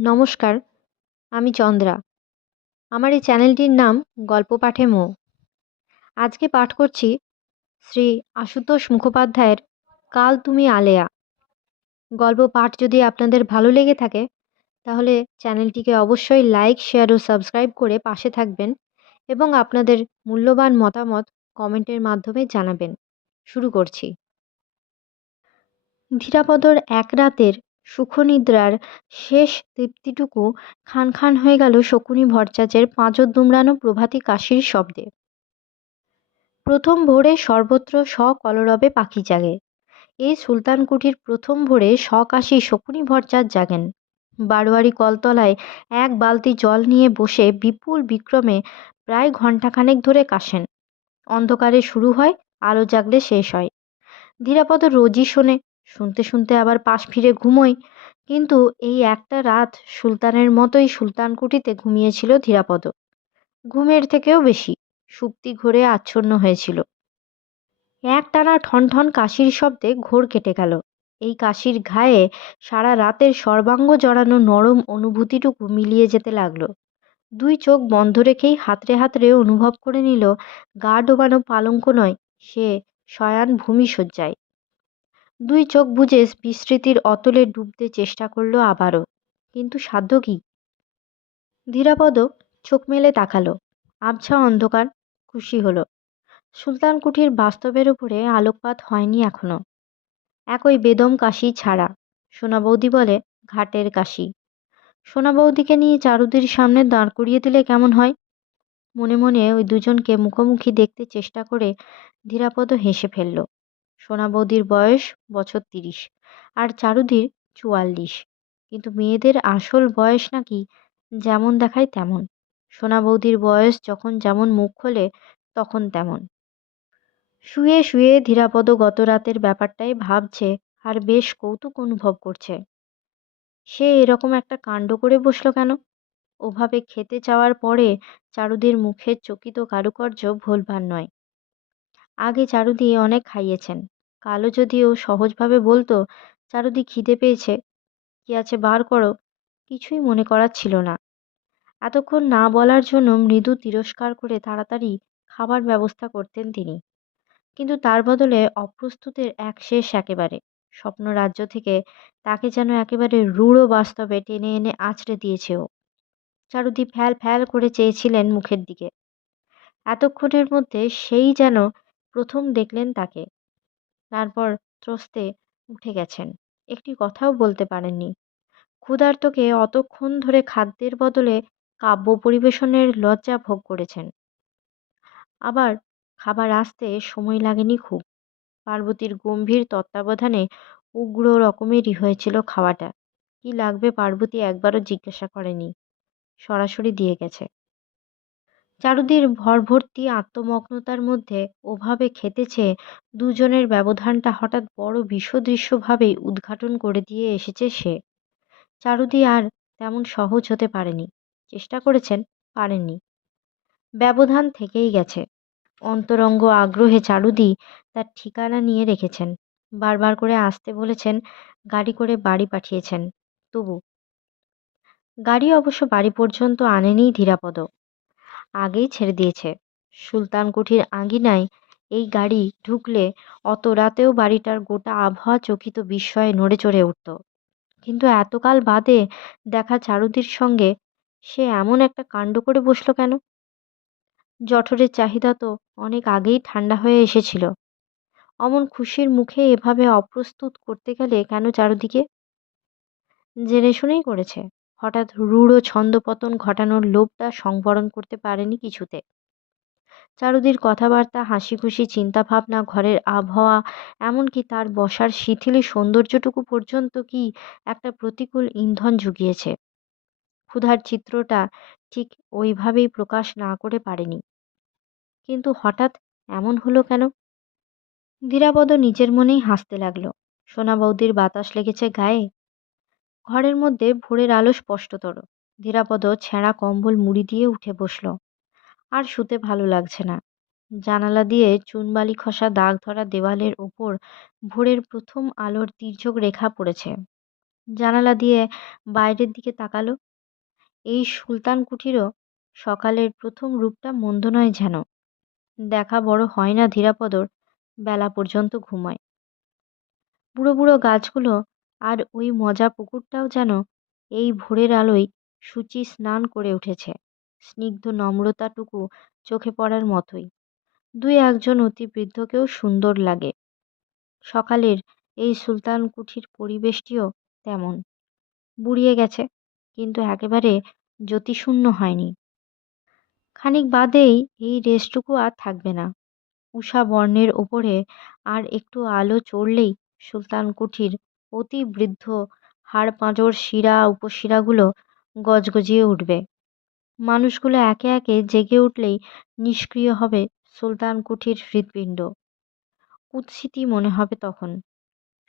নমস্কার, আমি চন্দ্রা। আমার এই চ্যানেলটির নাম গল্প পাঠে মৌ। আজকে পাঠ করছি শ্রী আশুতোষ মুখোপাধ্যায়ের কাল তুমি আলেয়া। গল্প পাঠ যদি আপনাদের ভালো লেগে থাকে তাহলে চ্যানেলটিকে অবশ্যই লাইক, শেয়ার ও সাবস্ক্রাইব করে পাশে থাকবেন এবং আপনাদের মূল্যবান মতামত কমেন্টের মাধ্যমে জানাবেন। শুরু করছি। ধীরাপদর এক রাতের সুখনিদ্রার শেষ তৃপ্তিটুকু খান খান হয়ে গেল শকুনি ভট্টাচার্যের পাঁজর দুমড়ানো প্রভাতী কাশির শব্দে। প্রথম ভোরে সর্বত্র সকলরবে পাখি জাগে। এই সুলতান কুঠির প্রথম ভোরে সকাশী শকুনি ভট্টাচার্য জাগেন। বারোয়ারি কলতলায় এক বালতি জল নিয়ে বসে বিপুল বিক্রমে প্রায় ঘণ্টাখানেক ধরে কাশেন। অন্ধকারে শুরু হয়, আলো জাগলে শেষ হয়। ধীরাপদ রোজই শোনে, শুনতে শুনতে আবার পাশ ফিরে ঘুমোয়। কিন্তু এই একটা রাত সুলতানের মতোই সুলতান কুঠিতে ঘুমিয়েছিল ধীরাপদ। ঘুমের থেকেও বেশি সুপ্তি ঘোরে আচ্ছন্ন হয়েছিল। একটানা ঠনঠন কাশির শব্দে ঘোর কেটে গেল। এই কাশির ঘায়ে সারা রাতের সর্বাঙ্গ জড়ানো নরম অনুভূতিটুকু মিলিয়ে যেতে লাগলো। দুই চোখ বন্ধ রেখেই হাতড়ে হাতড়ে অনুভব করে নিল গা ডোবানো পালঙ্ক নয়, সে শয়ান ভূমিশয্যায়। দুই চোখ বুজে বিস্মৃতির অতলে ডুবতে চেষ্টা করলো আবারও, কিন্তু সাধ্য কি? ধীরাপদ চোখ মেলে তাকালো। আবছা অন্ধকার। খুশি হলো, সুলতান কুঠির বাস্তবের উপরে আলোকপাত হয়নি এখনো। একই বেদম কাশি ছাড়া। সোনা বৌদি বলে ঘাটের কাশি। সোনা বৌদিকে নিয়ে চারুদির সামনে দাঁড় করিয়ে দিলে কেমন হয়? মনে মনে ওই দুজনকে মুখোমুখি দেখতে চেষ্টা করে ধীরাপদ হেসে ফেলল। সোনা বৌদির বয়স বছর ৩০ আর চারুধীর ৪৪। কিন্তু মেয়েদের আসল বয়স নাকি যেমন দেখায় তেমন। সোনা বৌদির বয়স যখন যেমন মুখ খোলে তখন তেমন। শুয়ে শুয়ে ধীরাপদ গত রাতের ব্যাপারটাই ভাবছে আর বেশ কৌতুক অনুভব করছে। সে এরকম একটা কাণ্ড করে বসলো কেন? ওভাবে খেতে চাওয়ার পরে চারুদের মুখের চকিত কারুকার্য ভুলবার নয়। আগে চারুদি অনেক খাইয়েছেন। কালো যদিও সহজভাবে বলতো, চারুদি খিদে পেয়েছে, কি আছে বার করো, কিছুই মনে করার ছিল না। এতক্ষণ না বলার জন্য মৃদু তিরস্কার করে তাড়াতাড়ি খাবার ব্যবস্থা করতেন তিনি। কিন্তু তার বদলে অপ্রস্তুতের এক শেষ একেবারে। স্বপ্ন রাজ্য থেকে তাকে যেন একেবারে রূঢ় বাস্তবে টেনে এনে আছড়ে দিয়েছে ও। চারুদি ফ্যাল ফ্যাল করে চেয়েছিলেন মুখের দিকে। এতক্ষণের মধ্যে সেই যেন প্রথম দেখলেন তাকে। তারপর ত্রস্তে উঠে গেছেন, একটি কথাও বলতে পারেননি। ক্ষুধার্তকে অতক্ষণ ধরে খাদ্যের বদলে কাব্য পরিবেশনের লজ্জা ভোগ করেছেন। আবার খাবার আসতে সময় লাগেনি খুব। পার্বতীর গম্ভীর তত্ত্বাবধানে উগ্র রকমেরই হয়েছিল খাওয়াটা। কি লাগবে পার্বতী একবারও জিজ্ঞাসা করেনি, সরাসরি দিয়ে গেছে। চারুদির ভরভর্তি আত্মমগ্নতার মধ্যে ওভাবে খেতে চেয়ে দুজনের ব্যবধানটা হঠাৎ বড় বিষদৃশ্যভাবেই উদ্ঘাটন করে দিয়ে এসেছে সে। চারুদি আর তেমন সহজ হতে পারেনি। চেষ্টা করেছেন, পারেননি। ব্যবধান থেকেই গেছে। অন্তরঙ্গ আগ্রহে চারুদি তার ঠিকানা নিয়ে রেখেছেন। বারবার করে আসতে বলেছেন, গাড়ি করে বাড়ি পাঠিয়েছেন। তবু গাড়ি অবশ্য বাড়ি পর্যন্ত আনেনি ধীরাপদ, আগেই ছেড়ে দিয়েছে। সুলতান কুঠির আঙিনায় এই গাড়ি ঢুকলে অত রাতেও বাড়িটার গোটা আবহাওয়া চকিত বিস্ময়ে নড়ে চড়ে উঠত। কিন্তু এতকাল বাদে দেখা চারুদির সঙ্গে সে এমন একটা কাণ্ড করে বসলো কেন? জঠরের চাহিদা তো অনেক আগেই ঠান্ডা হয়ে এসেছিল। অমন খুশির মুখে এভাবে অপ্রস্তুত করতে গেলে কেন চারুদিকে? জেনে শুনেই করেছে। হঠাৎ রূঢ় ছন্দপতন ঘটানোর লোভটা সংবরণ করতে পারেনি কিছুতে। চারুদির কথাবার্তা, হাসিখুশি চিন্তাভাবনা, ঘরের আবহাওয়া, এমনকি তার বসার শিথিল সৌন্দর্যটুকু পর্যন্ত কি একটা প্রতিকূল ইন্ধন জুগিয়েছে। ক্ষুধার চিত্রটা ঠিক ওইভাবেই প্রকাশ না করে পারেনি। কিন্তু হঠাৎ এমন হলো কেন? ধীরাপদ নিজের মনেই হাসতে লাগলো। সোনা বৌদির বাতাস লেগেছে গায়ে। ঘরের মধ্যে ভোরের আলো স্পষ্টতর। ধীরাপদ ছেঁড়া কম্বল মুড়ি দিয়ে উঠে বসল। আর শুতে ভালো লাগছে না। জানালা দিয়ে চুনবালি খসা দাগ ধরা দেওয়ালের ওপর ভোরের প্রথম আলোর তির্যক রেখা পড়েছে। জানালা দিয়ে বাইরের দিকে তাকালো। এই সুলতান কুঠিরও সকালের প্রথম রূপটা মন্দ নয় যেন। দেখা বড় হয় না ধীরাপদর, বেলা পর্যন্ত ঘুমায়। বুড়ো বুড়ো গাছগুলো আর ওই মজা পুকুরটাও যেন এই ভোরের আলোয় সূচি স্নান করে উঠেছে, স্নিগ্ধ নম্রতাটুকু চোখে পড়ার মতোই। দুই একজন অতি বৃদ্ধকেও সুন্দর লাগে। সকালের এই সুলতান কুঠির পরিবেশটিও তেমন। বুড়িয়ে গেছে, কিন্তু একেবারে জ্যোতিশূন্য হয়নি। খানিক বাদেই এই রেশটুকু আর থাকবে না। উষা বর্ণের ওপরে আর একটু আলো চড়লেই সুলতান কুঠির অতি বৃদ্ধ হাড়-পাঁজর শিরা উপশিরাগুলো গজগজিয়ে উঠবে। মানুষগুলো একে একে জেগে উঠলেই নিষ্ক্রিয় হবে সুলতান কুঠির হৃৎপিণ্ড। কুৎসিতই মনে হবে তখন।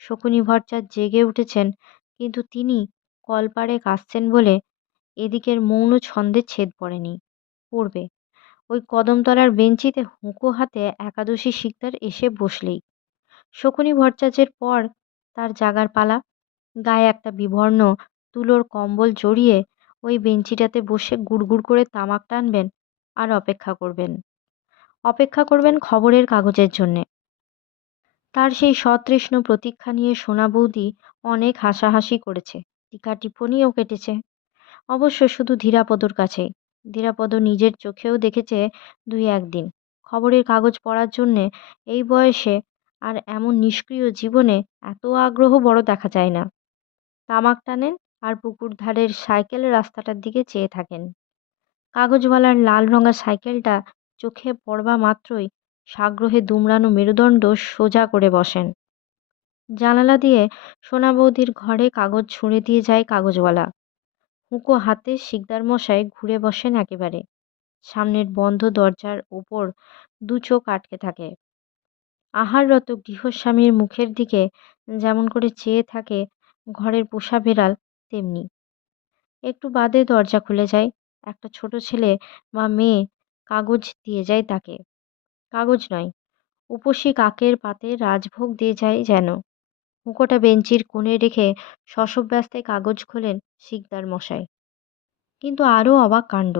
শকুনি ভট্টাচার্য জেগে উঠেছেন, কিন্তু তিনি কলপাড়ে কাশছেন বলে এদিকের মৌন ছন্দে ছেদ পড়েনি। পড়বে। ওই কদমতলার বেঞ্চিতে হুঁকো হাতে একাদশী শিকদার এসে বসলেই শকুনি ভট্টাচার্যের পর তার জাগার পালা। গায়ে একটা বিবর্ণ তুলোর কম্বল জড়িয়ে ওই বেঞ্চিটাতে বসে গুড়গুড় করে তামাক টানবেন আর অপেক্ষা করবেন। অপেক্ষা করবেন খবরের কাগজের জন্যে। তার সেই সতৃষ্ণ প্রতীক্ষা নিয়ে সোনা বৌদি অনেক হাসাহাসি করেছে, টিকা টিপ্পনিও কেটেছে। অবশ্য শুধু ধীরাপদর কাছেই। ধীরাপদ নিজের চোখেও দেখেছে দুই একদিন। খবরের কাগজ পড়ার জন্যে এই বয়সে আর এমন নিষ্ক্রিয় জীবনে এত আগ্রহ বড় দেখা যায় না। তামাক টানেন আর পুকুর ধারের সাইকেল রাস্তাটার দিকে চেয়ে থাকেন। কাগজওয়ালার লাল রঙা সাইকেলটা চোখে পড়বা মাত্রই সাগ্রহে দুমড়ানো মেরুদণ্ড সোজা করে বসেন। জানালা দিয়ে সোনা বৌদির ঘরে কাগজ ছুঁড়ে দিয়ে যায় কাগজওয়ালা। হুঁকো হাতে শিকদার মশাই ঘুরে বসেন একেবারে। সামনের বন্ধ দরজার ওপর দু চোখ আটকে থাকে। আহাররত গৃহস্বামীর মুখের দিকে যেমন করে চেয়ে থাকে ঘরের পোষা বেড়াল, তেমনি। একটু বাদে দরজা খুলে যায়। একটা ছোট ছেলে বা মেয়ে কাগজ দিয়ে যায় তাকে। কাগজ নয়, উপসী কাকের পাতে রাজভোগ দিয়ে যায় যেন। হুঁকোটা বেঞ্চির কোণে রেখে শশব্যস্তে কাগজ খোলেন শিকদার মশাই। কিন্তু আরও অবাক কাণ্ড।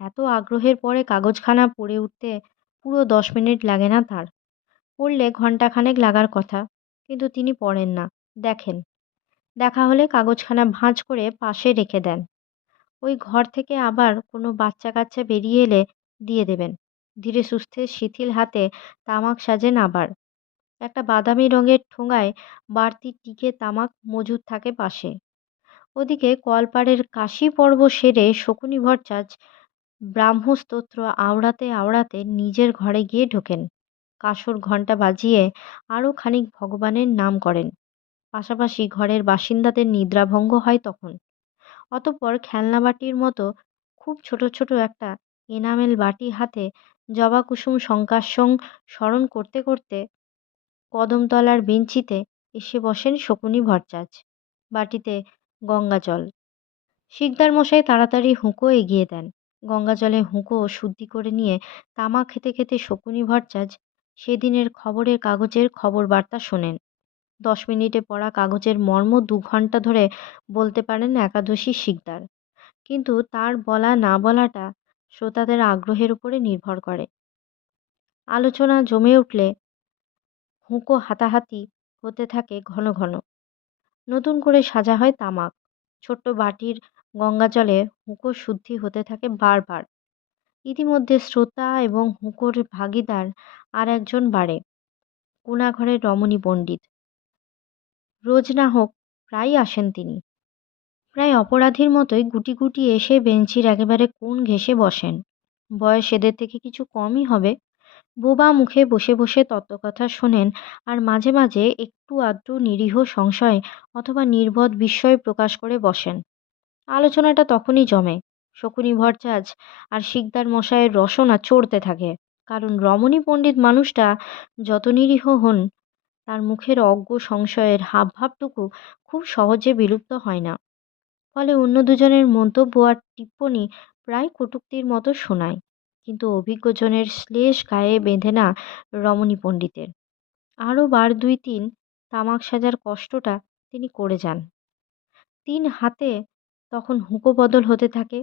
এত আগ্রহের পরে কাগজখানা পড়ে উঠতে পুরো 10 মিনিট লাগে না তার। পড়লে ঘণ্টাখানেক লাগার কথা, কিন্তু তিনি পড়েন না, দেখেন। দেখা হলে কাগজখানা ভাঁজ করে পাশে রেখে দেন। ওই ঘর থেকে আবার কোনো বাচ্চা কাচ্চা বেরিয়ে এলে দিয়ে দেবেন। ধীরে সুস্থে শিথিল হাতে তামাক সাজেন আবার। একটা বাদামি রঙের ঠোঙায় বাড়তি টিকে তামাক মজুদ থাকে পাশে। ওদিকে কলপাড়ের কাশী পর্ব সেরে শকুনি ভট্টাচার্য ব্রাহ্মস্তোত্র আওড়াতে আওড়াতে নিজের ঘরে গিয়ে ঢোকেন। কাসর ঘণ্টা বাজিয়ে আরও খানিক ভগবানের নাম করেন। পাশাপাশি ঘরের বাসিন্দাদের নিদ্রাভঙ্গ হয় তখন। অতঃপর খেলনা বাটির মতো খুব ছোট ছোট একটা এনামেল বাটি হাতে জবাকুসুম শঙ্কাসং স্মরণ করতে করতে কদমতলার বেঞ্চিতে এসে বসেন শকুনি ভট্টাচার্য। বাটিতে গঙ্গা জল। শিকদার মশাই তাড়াতাড়ি হুঁকো এগিয়ে দেন। গঙ্গা জলে হুঁকো শুদ্ধি করে নিয়ে তামাক খেতে খেতে শকুনি ভট্টাচার্য সেদিনের খবরের কাগজের খবর বার্তা শোনেন। 10 মিনিটে পড়া কাগজের মর্ম 2 ঘণ্টা ধরে বলতে পারেন একাদশী শিকদার। কিন্তু তার বলা না বলাটা শ্রোতাদের আগ্রহের উপরে নির্ভর করে। আলোচনা জমে উঠলে হুঁকো হাতাহাতি হতে থাকে ঘন ঘন। নতুন করে সাজা হয় তামাক। ছোট্ট বাটির গঙ্গা জলে হুঁকো শুদ্ধি হতে থাকে বারবার। ইতিমধ্যে শ্রোতা এবং হুঁকোর ভাগীদার আর একজন বাড়ে, কোনাঘরের রমণী পণ্ডিত। রোজ না হোক প্রায়ই আসেন তিনি। প্রায় অপরাধীর মতোই গুটি গুটি এসে বেঞ্চির একেবারে কোণ ঘেঁষে বসেন। বয়স এদের থেকে কিছু কমই হবে। বোবা মুখে বসে বসে তত্ত্বকথা শোনেন আর মাঝে মাঝে একটু আধটু নিরীহ সংশয় অথবা নির্বোধ বিস্ময় প্রকাশ করে বসেন। আলোচনাটা তখনই জমে। শকুনি ভট্টাচার্য আর শিকদার মশাইয়ের রসনা চড়তে থাকে, কারণ রমণী পণ্ডিত মানুষটা যত নিরীহ হন, তার মুখের অজ্ঞ সংশয়ের হাবভাবটুকু খুব সহজে বিলুপ্ত হয় না। ফলে অন্য দুজনের মন্তব্য আর টিপ্পনী প্রায় কটূক্তির মতো শোনায়, কিন্তু অভিজ্ঞজনের শ্লেষ গায়ে বেঁধে না রমণী পণ্ডিতের। আরও বার 2-3 তামাক সাজার কষ্টটা তিনি করে যান। তিন হাতে তখন হুঁকো বদল হতে থাকে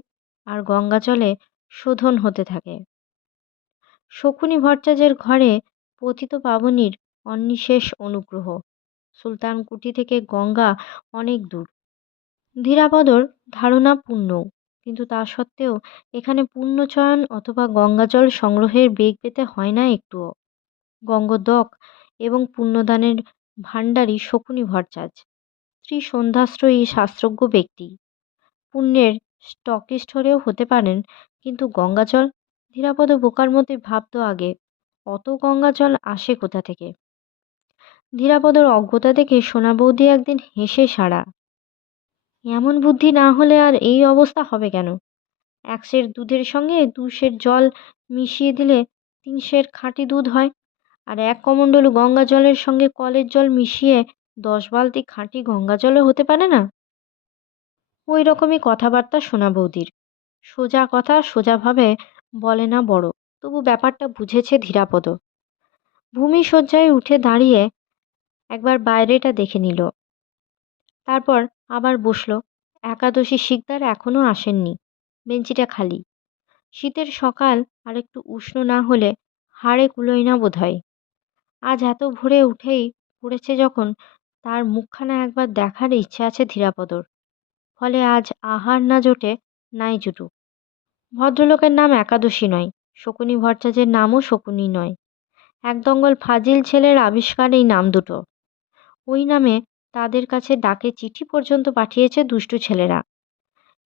আর গঙ্গাজলে শোধন হতে থাকে। শকুনি ভট্টাচার্যের ঘরে পতিত পাবনীর অনিঃশেষ অনুগ্রহ। সুলতান কুঠি থেকে গঙ্গা অনেক দূর। ধীরাপদর ধারণা পূর্ণ, কিন্তু তা সত্ত্বেও এখানে পুণ্যচয়ন অথবা গঙ্গাজল সংগ্রহের বেগ পেতে হয় না একটুও। গঙ্গোদক এবং পুণ্যদানের ভাণ্ডারী শকুনি ভট্টাচার্য স্ত্রী সন্ধ্যাশ্রয়ী শাস্ত্রজ্ঞ ব্যক্তি, পুণ্যের স্টকিস্ট হলেও হতে পারেন, কিন্তু গঙ্গাজল? ধীরাপদ বোকার মধ্যে ভাবত আগে, অত গঙ্গাজল আসে কোথা থেকে? ধীরাপদর অজ্ঞতা দেখে সোনা বৌদি একদিন হেসে সারা, এমন বুদ্ধি না হলে আর এই অবস্থা হবে কেন? এক সের দুধের সঙ্গে দু সের জল মিশিয়ে দিলে 3 সের খাঁটি দুধ হয়, আর এক কমণ্ডলু গঙ্গা জলের সঙ্গে কলের জল মিশিয়ে 10 বালতি খাঁটি গঙ্গা জলও হতে পারে না। ওই রকমই কথাবার্তা সোনা বৌদির। সোজা কথা সোজাভাবে বলে না বড়, তবু ব্যাপারটা বুঝেছে ধীরাপদ। ভূমিশয্যায় উঠে দাঁড়িয়ে একবার বাইরেটা দেখে নিল, তারপর আবার বসল। একাদশী শিকদার এখনো আসেননি, বেঞ্চিটা খালি। শীতের সকাল আর একটু উষ্ণ না হলে হাড়ে কুলোয় না বোধ হয়। আজ এত ভোরে উঠেই পড়েছে যখন, তার মুখখানা একবার দেখার ইচ্ছে আছে ধীরাপদর। ফলে আজ আহার না জোটে নাই জুটুক। ভদ্রলোকের নাম একাদশী নয়, শকুনি ভট্টাচার্যের নামও শকুনি নয়। একদঙ্গল ফাজিল ছেলের আবিষ্কার এই নাম দুটো। ওই নামে তাদের কাছে ডাকে চিঠি পর্যন্ত পাঠিয়েছে দুষ্টু ছেলেরা।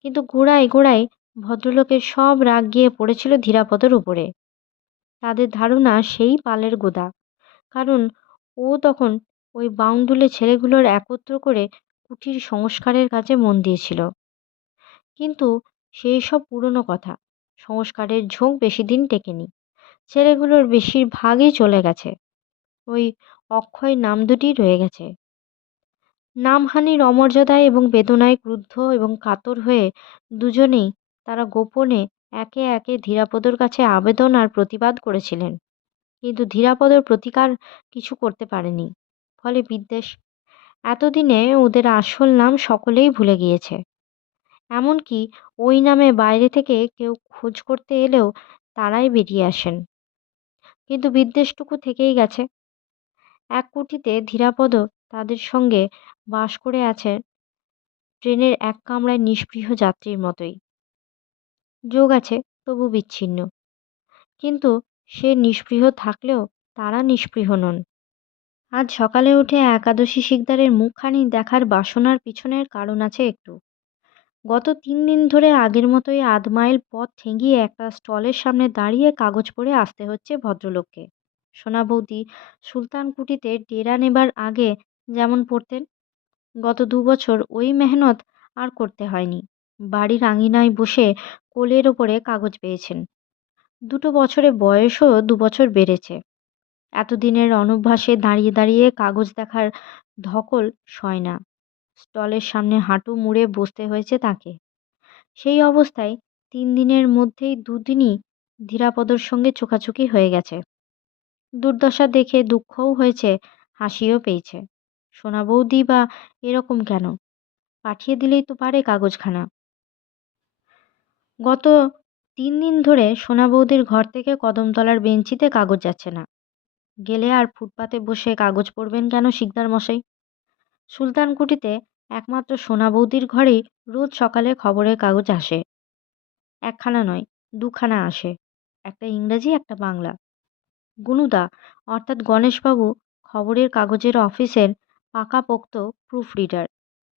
কিন্তু গোড়ায় গোড়ায় ভদ্রলোকের সব রাগ গিয়ে পড়েছিল ধীরাপদর উপরে। তাদের ধারণা সেই পালের গোদা, কারণ ও তখন ওই বাউন্ডুলে ছেলেগুলোর একত্র করে কুঠির সংস্কারের কাজে মন দিয়েছিল। কিন্তু সেই সব পুরনো কথা, সংস্কারের ঝোঁক বেশি দিন টেকেনি। ছেলেগুলোর বেশিরভাগই চলে গেছে, ওই অক্ষয় নাম দুটি রয়ে গেছে। নামহানির অমর্যাদায় এবং বেদনায় ক্রুদ্ধ এবং কাতর হয়ে দুজনেই তারা গোপনে একে একে ধীরাপদর কাছে আবেদন আর প্রতিবাদ করেছিলেন, কিন্তু ধীরাপদর প্রতিকার কিছু করতে পারেনি। ফলে বিদ্বেষ। এতদিনে ওদের আসল নাম সকলেই ভুলে গিয়েছে। এমনকি ওই নামে বাইরে থেকে কেউ খোঁজ করতে এলেও তারাই বেরিয়ে আসেন, কিন্তু বিদ্বেষটুকু থেকেই গেছে। এক কুঠিতে ধীরাপদ তাদের সঙ্গে বাস করে আছে ট্রেনের এক কামরায় নিষ্পৃহ যাত্রীর মতোই। যোগ আছে তবু বিচ্ছিন্ন, কিন্তু সে নিষ্পৃহ থাকলেও তারা নিষ্পৃহ নন। আজ সকালে উঠে একাদশী শিকদারের মুখখানি দেখার বাসনার পিছনের কারণ আছে একটু। গত 3 দিন ধরে আগের মতোই আধ মাইল পথ ঠেঙিয়ে একটা স্টলের সামনে দাঁড়িয়ে কাগজ পড়ে আসতে হচ্ছে ভদ্রলোককে। সোনা বৌদি সুলতান কুঠিতে ডেরা নেবার আগে যেমন পড়তেন, গত 2 বছর ওই মেহনত আর করতে হয়নি। বাড়ির আঙিনায় বসে কোলের ওপরে কাগজ পেয়েছেন। 2 বছরে বয়সও 2 বছর বেড়েছে। এতদিনের অনভ্যাসে দাঁড়িয়ে দাঁড়িয়ে কাগজ দেখার ধকল সয় না। স্টলের সামনে হাঁটু মুড়ে বসতে হয়েছে তাকে। সেই অবস্থায় 3 দিনের মধ্যেই 2 দিনই ধীরাপদর সঙ্গে চোখাচোখি হয়ে গেছে। দুর্দশা দেখে দুঃখও হয়েছে, হাসিও পেয়েছে। সোনা বৌদি বা এরকম কেন? পাঠিয়ে দিলেই তো পারে কাগজখানা। গত 3 দিন ধরে সোনা বৌদির ঘর থেকে কদমতলার বেঞ্চিতে কাগজ যাচ্ছে না। গেলে আর ফুটপাতে বসে কাগজ পড়বেন কেন শিকদার মশাই? সুলতান কুঠিতে একমাত্র সোনা বৌদির ঘরেই রোজ সকালে খবরের কাগজ আসে। একখানা নয়, 2খানা আসে, একটা ইংরাজি একটা বাংলা। গুনুদা অর্থাৎ গণেশবাবু খবরের কাগজের অফিসের পাকাপোক্ত প্রুফ রিডার।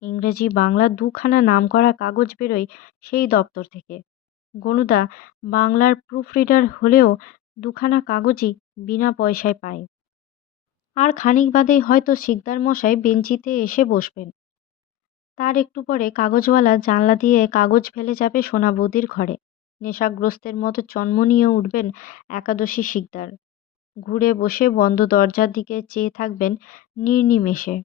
ইংরেজি বাংলা 2খানা নামকরা কাগজ বেরোয় সেই দপ্তর থেকে। গনুদা বাংলার প্রুফ রিডার হলেও 2খানা কাগজই বিনা পয়সায় পায়। আর খানিক বাদেই হয়তো শিকদার মশাই বেঞ্চিতে এসে বসবেন। তার একটু পরে কাগজওয়ালা জানলা দিয়ে কাগজ ফেলে যাবে সোনা বৌদির ঘরে। নেশাগ্রস্তের মতো চন্মনিয়ে উঠবেন একাদশী শিকদার। ঘুরে বসে বন্ধ দরজার দিকে চেয়ে থাকবেন নির্নিমেষে।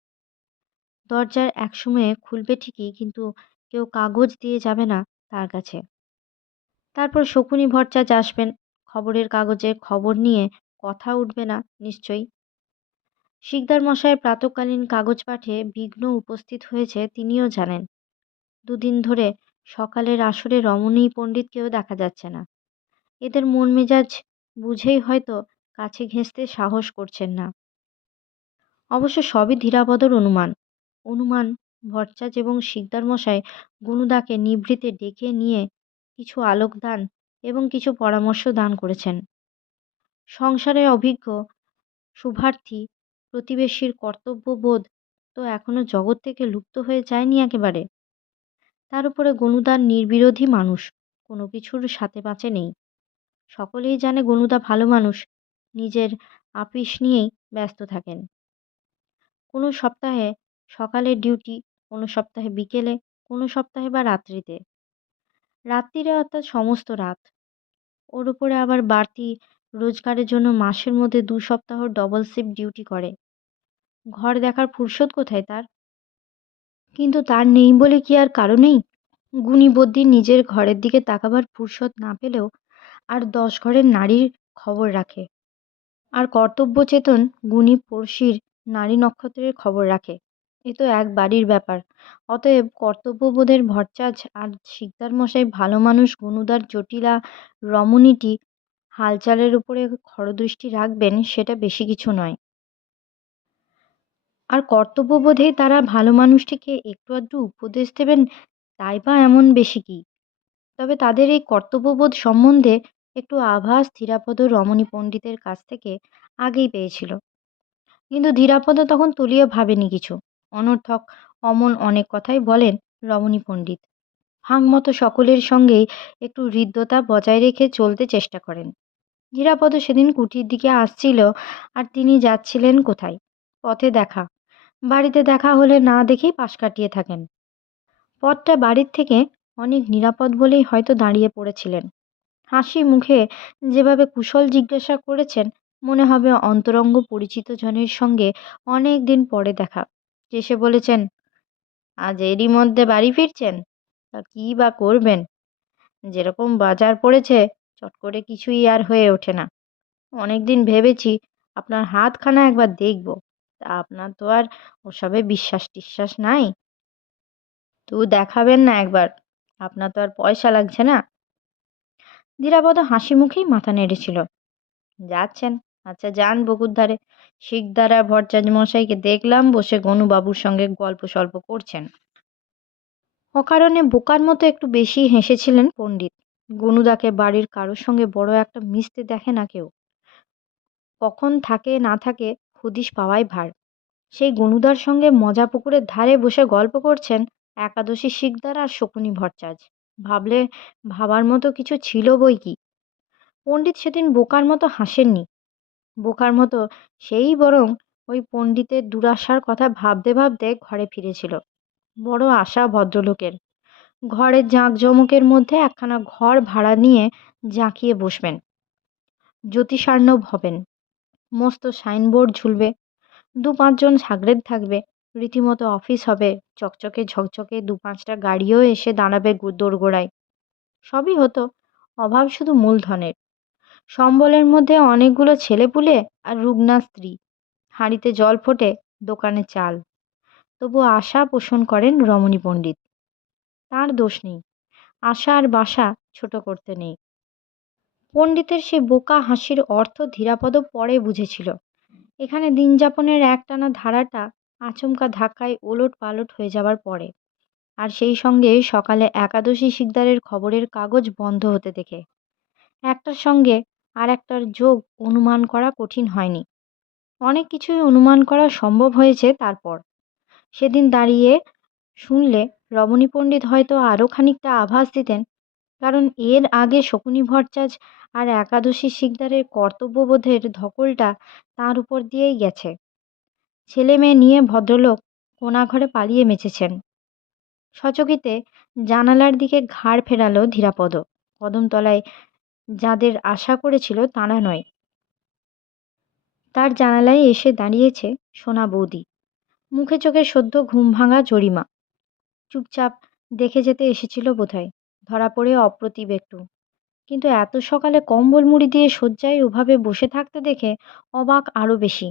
দরজার একসময়ে খুলবে ঠিকই, কিন্তু কেউ কাগজ দিয়ে যাবে না তার কাছে। তারপর শকুনি ভট্টাচার্য আসবেন, খবরের কাগজে খবর নিয়ে কথা উঠবে না নিশ্চয়ই। শিকদার মশাই প্রাতকালীন কাগজ পাঠে বিঘ্ন উপস্থিত হয়েছে তিনিও জানেন। দুদিন ধরে সকালের আসরে রমণী পণ্ডিতকেও দেখা যাচ্ছে না। এদের মন মেজাজ বুঝেই হয়তো কাছে ঘেঁষতে সাহস করছেন না। অবশ্য সবই ধীরাপদর অনুমান। অনুমান ভট্টাচ এবং শিকদার মশাই গুণদাকে নিভৃতে ডেকে নিয়ে কিছু আলোক দান এবং কিছু পরামর্শ দান করেছেন। সংসারে অভিজ্ঞ শুভার্থী প্রতিবেশীর কর্তব্যবোধ তো এখনো জগৎ থেকে লুপ্ত হয়ে যায়নি একেবারে। তার উপরে গনুদার নির্বিরোধী মানুষ, কোনো কিছুর সাথে পাচে নেই। সকলেই জানে গনুদা ভালো মানুষ, নিজের আপিস নিয়েই ব্যস্ত থাকেন। কোনো সপ্তাহে সকালের ডিউটি, কোনো সপ্তাহে বিকেলে, কোনো সপ্তাহে বা রাত্রিতে। রাত্রিরে অর্থাৎ সমস্ত রাত। ওর উপরে আবার বাড়তি রোজগারের জন্য মাসের মধ্যে 2 সপ্তাহ ডবল শিফট ডিউটি করে। ঘর দেখার ফুরসত কোথায় তার? কিন্তু তার নেই বলে কি আর কারো নেই? গুণী বদ্যি নিজের ঘরের দিকে তাকাবার ফুরসত না পেলেও আর 10 ঘরের নারীর খবর রাখে। আর কর্তব্যচেতন গুণী পড়শির নারী নক্ষত্রের খবর রাখে। এ তো এক বাড়ির ব্যাপার। অতএব কর্তব্যবোধের ভট্টাচ আর শিকদার মশাই ভালো মানুষ গনুদার জটিলা রমণীটি হালচালের উপরে খরদৃষ্টি রাখবেন, সেটা বেশি কিছু নয়। আর কর্তব্যবোধেই তারা ভালো মানুষটিকে একটু আধটু উপদেশ দেবেন, তাই বা এমন বেশি কি? তবে তাদের এই কর্তব্যবোধ সম্বন্ধে একটু আভাস ধীরাপদ রমণী পণ্ডিতের কাছ থেকে আগেই পেয়েছিল। কিন্তু ধীরাপদ তখন তুলিয়ে ভাবেনি কিছু। অনর্থক অমন অনেক কথাই বলেন রমণী পণ্ডিত। হাংমতো সকলের সঙ্গেই একটু হৃদ্যতা বজায় রেখে চলতে চেষ্টা করেন। ধীরাপদ সেদিন কুঠির দিকে আসছিল, আর তিনি যাচ্ছিলেন কোথায়? পথে দেখা, বাড়িতে দেখা হলে না দেখেই পাশ কাটিয়ে থাকেন। পথটা বাড়ির থেকে অনেক নিরাপদ বলেই হয়তো দাঁড়িয়ে পড়েছিলেন। হাসি মুখে যেভাবে কুশল জিজ্ঞাসা করেছেন, মনে হবে অন্তরঙ্গ পরিচিত জনের সঙ্গে অনেক দিন পরে দেখা। এসে বলেছেন, আজ এরই মধ্যে বাড়ি ফিরছেন? তা কী বা করবেন, যেরকম বাজার পড়েছে চট করে কিছুই আর হয়ে ওঠে না। অনেকদিন ভেবেছি আপনার হাতখানা একবার দেখব, তা আপনার তো আর ওসবে বিশ্বাস টিশ্বাস নাই। তো দেখাবেন না একবার? আপনার তো আর পয়সা লাগছে না। ধীরাপদ হাসি মুখেই মাথা নেড়েছিল। যাচ্ছেন? আচ্ছা যান বকুর ধারে। শিকদার আর ভট্টাচ মশাইকে দেখলাম বসে গনুবাবুর সঙ্গে গল্প সল্প করছেন। অকারণে বোকার মতো একটু বেশি হেসেছিলেন পণ্ডিত। গনুদাকে বাড়ির কারোর সঙ্গে বড় একটা মিশতে দেখে না কেউ। কখন থাকে না থাকে হদিশ পাওয়াই ভার। সেই গনুদার সঙ্গে মজা পুকুরের ধারে বসে গল্প করছেন একাদশী শিকদার আর শকুনি ভট্টাচ। ভাবলে ভাবার মতো কিছু ছিল বই কি। পণ্ডিত সেদিন বোকার মতো হাসেননি। বোকার মতো সেই বরং ওই পণ্ডিতের দুরাশার কথা ভাবতে ভাবতে ঘরে ফিরেছিল। বড় আশা ভদ্রলোকের, ঘরের জাঁকজমকের মধ্যে একখানা ঘর ভাড়া নিয়ে জাঁকিয়ে বসবেন, জ্যোতিষার্ণব হবেন, মস্ত সাইনবোর্ড ঝুলবে, 2-5 জন সাগরেদ থাকবে, রীতিমতো অফিস হবে, চকচকে ঝকঝকে 2-5টা গাড়িও এসে দাঁড়াবে দোরগোড়ায়। সবই হতো, অভাব শুধু মূলধনের। সম্বলের মধ্যে অনেকগুলো ছেলেপুলে আর রুগ্না স্ত্রী, হাঁড়িতে জল ফোটে, দোকানে চাল। তবু আশা পোষণ করেন রমণী পণ্ডিত। তার দোষ নেই, আশা আর বাসা ছোট করতে নেই। পণ্ডিতের সেই বোকা হাসির অর্থ ধীরাপদ পরে বুঝেছিল। এখানে দিনযাপনের একটানা ধারাটা আচমকা ধাক্কায় ওলট পালট হয়ে যাবার পরে, আর সেই সঙ্গে সকালে একাদশী শিকদারের খবরের কাগজ বন্ধ হতে দেখে। একটার সঙ্গে আর একটার যোগ অনুমান করা কঠিন হয়নি। অনেক কিছুই অনুমান করা সম্ভব হয়েছে তারপর। সেদিন দাঁড়িয়ে শুনলে রমণী পণ্ডিত হয়তো আরও খানিকটা আভাস দিতেন, কারণ এর আগে শকুনি ভট্টাচ আর একাদশী শিকদারের কর্তব্যবোধের ধকলটা তাঁর উপর দিয়েই গেছে। ছেলে মেয়ে নিয়ে ভদ্রলোক কোণা ঘরে পালিয়ে মেচেছেন। সচকিতে জানালার দিকে ঘাড় ফেরালো ধীরাপদ। কদমতলায় যাদের আশা করেছিল তাঁরা নয়। তার জানালায় এসে দাঁড়িয়েছে সোনা বৌদি। মুখে চোখে সদ্য ঘুম ভাঙা জরিমা। চুপচাপ দেখে যেতে এসেছিল বোধহয়, ধরা পড়ে অপ্রতিভ একটু। কিন্তু এত সকালে কম্বল মুড়ি দিয়ে শয্যায় ওভাবে বসে থাকতে দেখে অবাক আরও বেশি।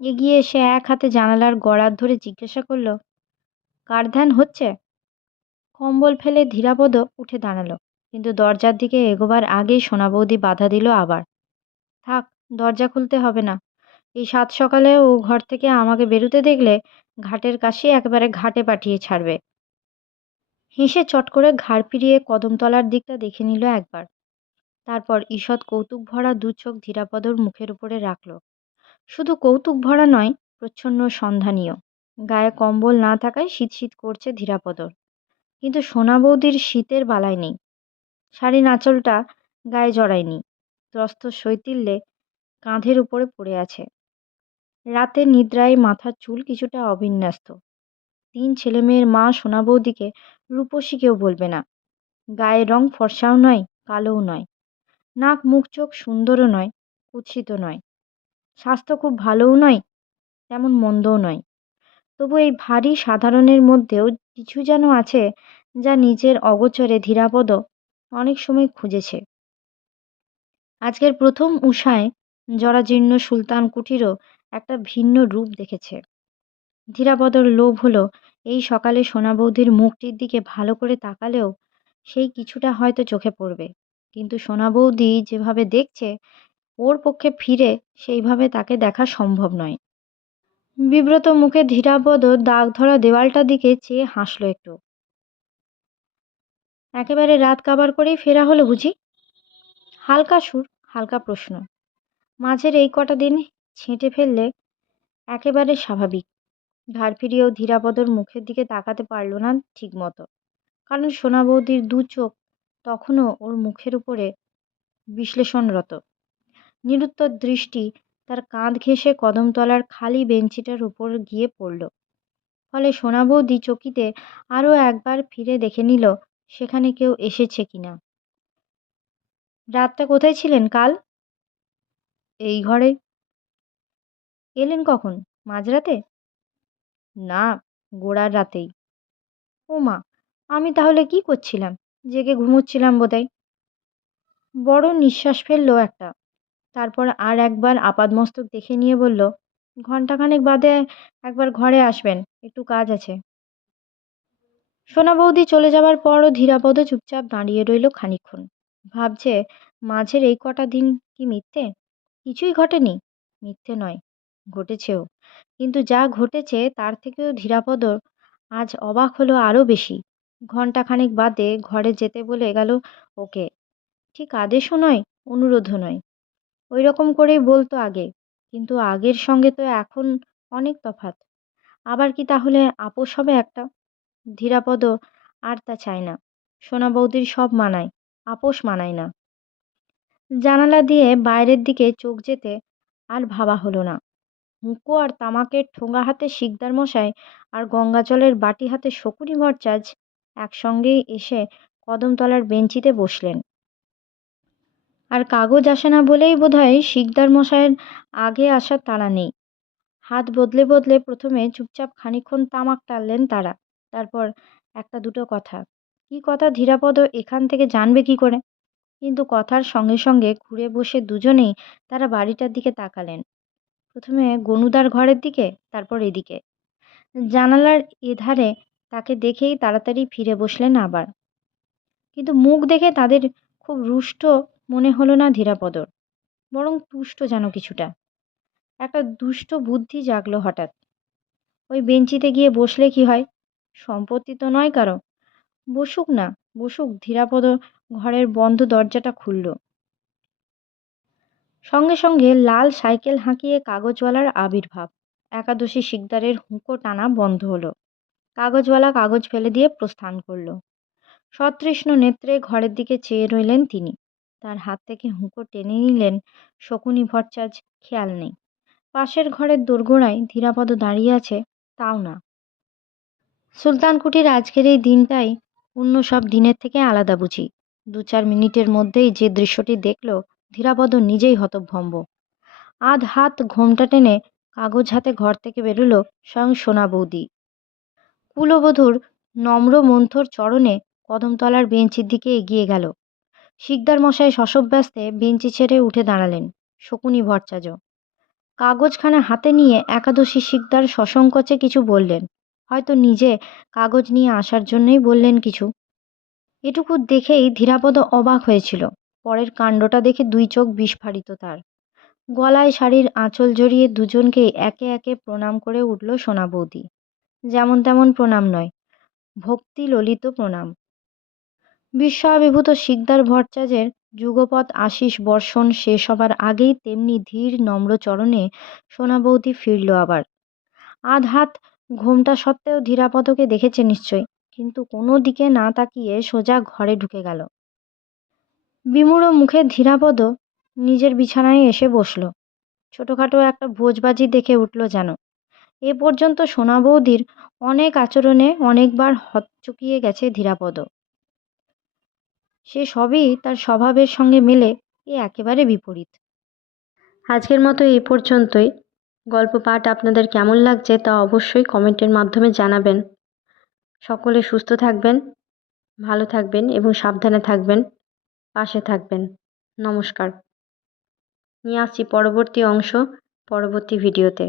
এগিয়ে এসে এক হাতে জানালার গড়ার ধরে জিজ্ঞাসা করল, কার ধ্যান হচ্ছে? কম্বল ফেলে ধীরাপদ উঠে দাঁড়ালো, কিন্তু দরজার দিকে এগোবার আগেই সোনা বৌদি বাধা দিল আবার। থাক, দরজা খুলতে হবে না। এই সাত সকালে ও ঘর থেকে আমাকে বেরুতে দেখলে ঘাটের কাশি একেবারে ঘাটে পাঠিয়ে ছাড়বে। হেসে চট করে ঘাড় ফিরিয়ে কদমতলার দিকটা দেখে নিল একবার। তারপর ঈষৎ কৌতুক ভরা দু চোখ ধীরাপদর মুখের উপরে রাখল। শুধু কৌতুক ভরা নয়, প্রচ্ছন্ন সন্ধানীয়। গায়ে কম্বল না থাকায় শীত শীত করছে ধীরাপদর, কিন্তু সোনা বৌদির শীতের বালাই নেই। শাড়ির আঁচলটা গায়ে জড়ায়নি, ত্রস্ত শৈথিল্যে কাঁধের উপরে পড়ে আছে। রাতের নিদ্রায় মাথার চুল কিছুটা অবিন্যস্ত। 3 ছেলেমেয়ের মা সোনা বৌদিকে রূপসী কেউ বলবে না। গায়ের রং ফর্সাও নয়, কালোও নয়। নাক মুখ চোখ সুন্দরও নয়, কুৎসিত নয়। স্বাস্থ্য খুব ভালোও নয়, তেমন মন্দও নয়। তবু এই ভারী সাধারণের মধ্যেও কিছু যেন আছে যা নিজের অগোচরে ধীরাপদ অনেক সময় খুঁজেছে। আজকের প্রথম উষায় জরাজীর্ণ সুলতান কুঠিরও একটা ভিন্ন রূপ দেখেছে। ধীরাপদর লোভ হলো এই সকালে সোনা বৌদির মুখটির দিকে ভালো করে তাকালেও সেই কিছুটা হয়তো চোখে পড়বে, কিন্তু সোনা বৌদি যেভাবে দেখছে ওর পক্ষে ফিরে সেইভাবে তাকে দেখা সম্ভব নয়। বিব্রত মুখে ধীরাপদ দাগ ধরা দেওয়ালটার দিকে চেয়ে হাসল একটু। একেবারে রাত কাবার করেই ফেরা হলো বুঝি? হালকা সুর, হালকা প্রশ্ন। মাঝের এই কটা দিন ছেঁটে ফেললে একেবারে স্বাভাবিক। ঘাড় ফিরিয়েও ধীরাপদর মুখের দিকে তাকাতে পারল না ঠিক মতো, কারণ সোনা বৌদির দু চোখ তখনও ওর মুখের উপরে বিশ্লেষণরত। নিরুত্তর দৃষ্টি তার কাঁধ ঘেঁষে কদমতলার খালি বেঞ্চিটার উপর গিয়ে পড়ল। ফলে সোনা বৌদি চকিতে আরও একবার ফিরে দেখে নিল সেখানে কেউ এসেছে কিনা। রাতটা কোথায় ছিলেন কাল? এই ঘরে। এলেন কখন? মাঝরাতে? না, গোড়ার রাতেই। ও মা, আমি তাহলে কি করছিলাম? জেগে ঘুমোচ্ছিলাম বোধহয়। বড় নিঃশ্বাস ফেলল একটা। তারপর আর একবার আপাদমস্তক দেখে নিয়ে বলল, ঘণ্টাখানেক বাদে একবার ঘরে আসবেন, একটু কাজ আছে। সোনা বৌদি চলে যাবার পরও ধীরাপদ চুপচাপ দাঁড়িয়ে রইল খানিকক্ষণ। ভাবছে, মাঝের এই কটা দিন কি মিথ্যে? কিছুই ঘটেনি? মিথ্যে নয়, ঘটেছেও, কিন্তু যা ঘটেছে তার থেকেও ধীরাপদ আজ অবাক হলো আরও বেশি। ঘণ্টাখানেক বাদে ঘরে যেতে বলে গেল ওকে। ঠিক আদেশও নয়, অনুরোধও নয়। ওই রকম করেই বলতো আগে, কিন্তু আগের সঙ্গে তো এখন অনেক তফাৎ। আবার কি তাহলে আপোষ হবে একটা? ধীরাপদ আর তা চায় না। সোনা বৌদির সব মানায়, আপোষ মানায় না। জানালা দিয়ে বাইরের দিকে চোখ যেতে আর ভাবা হলো না। হুঁকো আর তামাকের ঠোঙা হাতে শিকদার মশাই আর গঙ্গাজলের বাটি হাতে শকুনি ভট্টাচ একসঙ্গেই এসে কদমতলার বেঞ্চিতে বসলেন। আর কাগজ আসে না বলেই বোধহয় শিকদার মশাইয়ের আগে আসার তাড়া নেই। হাত বদলে বদলে প্রথমে চুপচাপ খানিকক্ষণ তামাক টানলেন তারা। তারপর একটা দুটো কথা। কি কথা ধীরাপদ এখান থেকে জানবে কি করে? কিন্তু কথার সঙ্গে সঙ্গে ঘুরে বসে দুজনেই তারা বাড়িটার দিকে তাকালেন। প্রথমে গনুদার ঘরের দিকে, তারপর এদিকে। জানালার এধারে তাকে দেখেই তাড়াতাড়ি ফিরে বসলেন আবার। কিন্তু মুখ দেখে তাদের খুব রুষ্ট মনে হলো না ধীরাপদর, বরং তুষ্ট যেন কিছুটা। একটা দুষ্ট বুদ্ধি জাগলো হঠাৎ। ওই বেঞ্চিতে গিয়ে বসলে কি হয়? সম্পত্তি তো নয় কারো। বসুক না, বসুক। ধীরাপদ ঘরের বন্ধ দরজাটা খুলল। সঙ্গে সঙ্গে লাল সাইকেল হাঁকিয়ে কাগজওয়ালার আবির্ভাব। একাদশী শিকদারের হুঁকো টানা বন্ধ হলো। কাগজওয়ালা কাগজ ফেলে দিয়ে প্রস্থান করল। সতৃষ্ণ নেত্রে ঘরের দিকে চেয়ে রইলেন তিনি। তার হাত থেকে হুঁকো টেনে নিলেন শকুনি ভট্টাচ, খেয়াল নেই। পাশের ঘরের দোরগোড়ায় ধীরাপদ দাঁড়িয়ে আছে, তাও না। সুলতান কুঠির আজকের এই দিনটাই অন্য সব দিনের থেকে আলাদা বুঝি। 2-4 মিনিটের মধ্যেই যে দৃশ্যটি দেখল, ধীরাপদ নিজেই হতভম্ব। আধ হাত ঘোমটা টেনে কাগজ হাতে ঘর থেকে বেরোলো স্বয়ং সোনা বৌদি। কুলবধূর নম্র মন্থর চরণে কদমতলার বেঞ্চির দিকে এগিয়ে গেল। শিকদার মশাই শশব্যস্তে বেঞ্চি ছেড়ে উঠে দাঁড়ালেন। শকুনি ভট্টাচার্য কাগজখানা হাতে নিয়ে একাদশী শিকদার সসংকোচে কিছু বললেন। হয়তো নিজে কাগজ নিয়ে আসার জন্যই বললেন কিছু। এটুকু দেখেই ধীরাপদ অবাক হয়েছিল। পরের কাণ্ডটা দেখে 2 চোখ বিস্ফারিত তার। গলায় শাড়ির আঁচল জড়িয়ে দুজনকেই একে একে প্রণাম করে উঠল সোনা বৌদি। যেমন তেমন প্রণাম নয়, ভক্তি ললিত প্রণাম। বিস্ময়াভিভূত শিকদার ভট্টাচার্যের যুগপৎ আশীষ বর্ষণ শেষ হবার আগেই তেমনি ধীর নম্র চরণে সোনা বৌদি ফিরল আবার। আধ হাত ঘোমটা সত্ত্বেও ধীরাপদকে দেখেছে নিশ্চয়ই, কিন্তু কোনো দিকে না তাকিয়ে সোজা ঘরে ঢুকে গেল। বিমূঢ় মুখে ধীরাপদ নিজের বিছানায় এসে বসল। ছোটখাটো একটা ভোজবাজি দেখে উঠল যেন। এ পর্যন্ত সোনা বৌদির অনেক আচরণে অনেকবার হকচকিয়ে গেছে ধীরাপদ। সে সবই তার স্বভাবের সঙ্গে মেলে, এ একেবারে বিপরীত। আজকের মতো এই পর্যন্তই। গল্প পাঠ আপনাদের কেমন লাগছে তা অবশ্যই কমেন্টের মাধ্যমে জানাবেন। সকলে সুস্থ থাকবেন, ভালো থাকবেন এবং সাবধানে থাকবেন, পাশে থাকবেন। নমস্কার। নিয়ে আসছি পরবর্তী অংশ পরবর্তী ভিডিওতে।